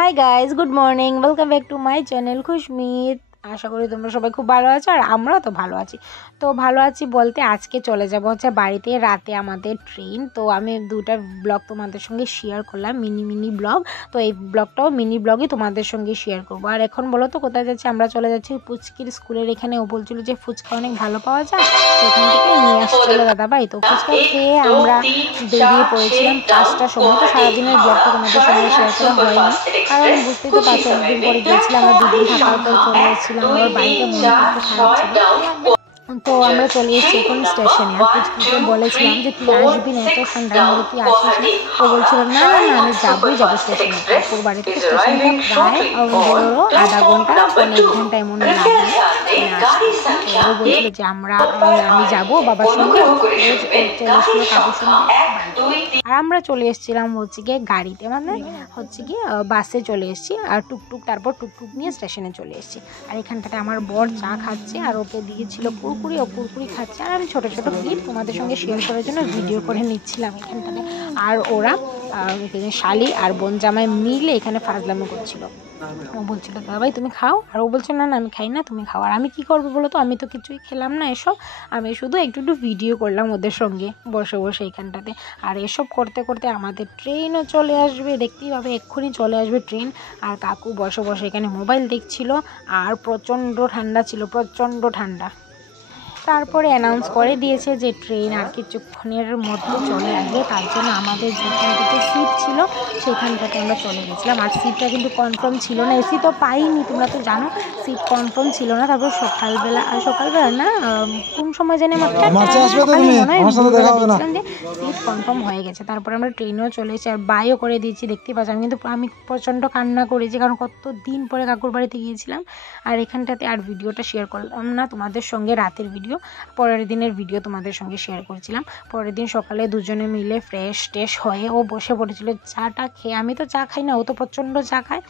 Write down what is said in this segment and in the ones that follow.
High guys, good morning, welcome back to my channel Khushmit. আশা করি তোমরা সবাই খুব ভালো আছো আর আমরাও তো ভালো আছি। তো ভালো আছি বলতে আজকে চলে যাব হচ্ছে বাড়িতে, রাতে আমাদের ট্রেন। তো আমি দুটা ব্লগ তোমাদের সঙ্গে শেয়ার করলাম, মিনি ব্লগ। তো এই ব্লগটাও মিনি ব্লগই তোমাদের সঙ্গে শেয়ার করবো। আর এখন বলো তো কোথায় যাচ্ছি? আমরা চলে যাচ্ছি পুচকির স্কুলের এখানে। ও বলছিল যে ফুচকা অনেক ভালো পাওয়া যায়, তো এখান থেকে নিয়ে আসছিল দাদাভাই। তো ফুচকা খেয়ে আমরা বেরিয়ে পড়েছিলাম 5টার সময়। তো সারাদিনের ব্লগটা তোমাদের সঙ্গে শেয়ার করা হয়নি, কারণ বুঝতেই তো পারছো অনেকদিন পরে গিয়েছিলাম। আমরা 2 দিন থাকার পর চলে এসেছিলাম। আমার বাড়িতে মন একটু খারাপ ছিল। তো আমরা চলে এসেছি এখন স্টেশনে। আর পুচকিকে বলেছিলাম যে তুই আসবি না, এত ঠান্ডার মধ্যে তুই আসিস না। ও বলছিল না না না, আমি যাবো স্টেশনে। তারপর বাড়ি থেকে স্টেশনটা প্রায় বড় আধা ঘন্টা 1 ঘন্টা এমন লাগে। ও বলছিল যে আমি যাবো বাবার সঙ্গে, চলে এসেছিল কাকুর সঙ্গে। আর আমরা চলে এসেছিলাম হচ্ছে গিয়ে গাড়িতে, মানে হচ্ছে গিয়ে বাসে চলে এসেছি। আর তারপর টুকটুক নিয়ে স্টেশনে চলে এসেছি। আর এখানটাতে আমার বর চা খাচ্ছে, আর ওকে দিয়েছিল কুরকুরি, ও কুরকুরি খাচ্ছে। আর আমি ছোটো ছোটো ক্লিপ তোমাদের সঙ্গে শেয়ার করার জন্য ভিডিও করে নিচ্ছিলাম এখানটাতে। আর ওরা শালি আর বোন জামাই মিলে এখানে ফাজলামি করছিল। ও বলছিল দাদাভাই তুমি খাও, আর ও বলছিল না না আমি খাই না, তুমি খাও। আর আমি কি করবো বলো তো, আমি তো কিছুই খেলাম না এসব। আমি শুধু একটু ভিডিও করলাম ওদের সঙ্গে বসে বসে এইখানটাতে। আর এসব করতে করতে আমাদের ট্রেনও চলে আসবে, দেখতেই পাবে এক্ষুনি চলে আসবে ট্রেন। আর কাকু বসে বসে এখানে মোবাইল দেখছিল। আর প্রচণ্ড ঠান্ডা ছিল, প্রচণ্ড ঠান্ডা। তারপরে অ্যানাউন্স করে দিয়েছে যে ট্রেন আর কিছুক্ষণের মধ্যে চলে আসবে। তার জন্য আমাদের যেখানটাতে সিট ছিল সেখানটাতে আমরা চলে গেছিলাম। আর সিটটা কিন্তু কনফার্ম ছিল না, এসি তো পাইনি, তোমরা তো জানো সিট কনফার্ম ছিল না। তারপর সকালবেলা না কোন সময় জানি দেখছিলাম যে সিট কনফার্ম হয়ে গেছে। তারপরে আমরা ট্রেনেও চলে এসেছি। আর বাইও করে দিয়েছি, দেখতে পাচ্ছি। আমি প্রচণ্ড কান্না করেছি, কারণ কত দিন পরে কাকুর বাড়িতে গিয়েছিলাম। আর এখানটাতে আর ভিডিওটা শেয়ার করলাম না তোমাদের সঙ্গে, রাতের ভিডিও। পরের দিনের ভিডিও তোমাদের সঙ্গে শেয়ার করেছিলাম। পরের দিন সকালে দুজনে মিলে ফ্রেশ হয়ে ও বসে পড়েছিল চাটা খেয়ে। আমি তো চা খাই না, ও তো প্রচণ্ড চা খায়।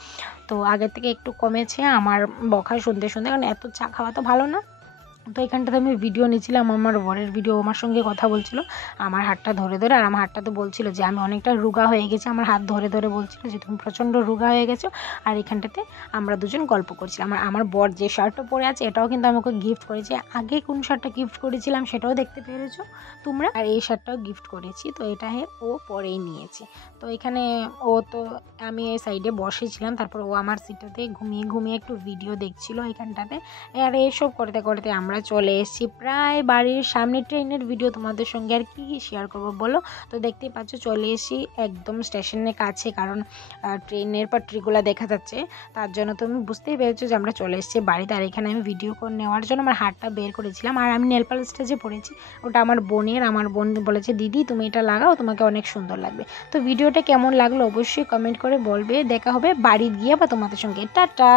তো আগের থেকে একটু কমেছে আমার বকা শুনতে, কারণ এত চা খাওয়া তো ভালো না। তো এখানটাতে আমি ভিডিও নিয়েছিলাম, আমার বরের ভিডিও। আমার সঙ্গে কথা বলছিল আমার হাতটা ধরে ধরে। আর আমার হাতটা তো বলছিল যে আমি অনেকটা রোগা হয়ে গেছি। আমার হাত ধরে ধরে বলছিল যে তুমি প্রচণ্ড রোগা হয়ে গেছো। আর এখানটাতে আমরা দুজন গল্প করছিলাম। আমার বর যে শার্টটা পরে আছে এটাও কিন্তু আমাকে গিফট করেছে। আগে কোন শার্টটা গিফট করেছিলাম সেটাও দেখতে পেরেছো তোমরা। আর এই শার্টটাও গিফট করেছি, তো এটা ও পরেই নিয়েছে। তো এখানে আমি এই সাইডে বসেছিলাম, তারপর ও আমার সিটটাতে ঘুমিয়ে একটু ভিডিও দেখছিল এখানটাতে। আর এইসব করতে করতে আমরা চলে এসেছি প্রায় বাড়ির সামনে। ট্রেনের ভিডিও তোমাদের সঙ্গে আর কি শেয়ার করবো বলো। তো দেখতেই পাচ্ছ চলে এসেছি একদম স্টেশনের কাছে, কারণ ট্রেনের পাট্রিগুলো দেখা যাচ্ছে। তার জন্য তুমি বুঝতেই পেরেছো যে আমরা চলে এসেছি বাড়িতে। আর এখানে আমি ভিডিও করে নেওয়ার জন্য আমার হাতটা বের করেছিলাম। আর আমি নেল পালিশটা যে পরেছি ওটা আমার বোন বলেছে দিদি তুমি এটা লাগাও, তোমাকে অনেক সুন্দর লাগবে। তো ভিডিওটা কেমন লাগলো অবশ্যই কমেন্ট করে বলবে। দেখা হবে বাড়ি গিয়ে বা তোমাদের সঙ্গে। টাটা।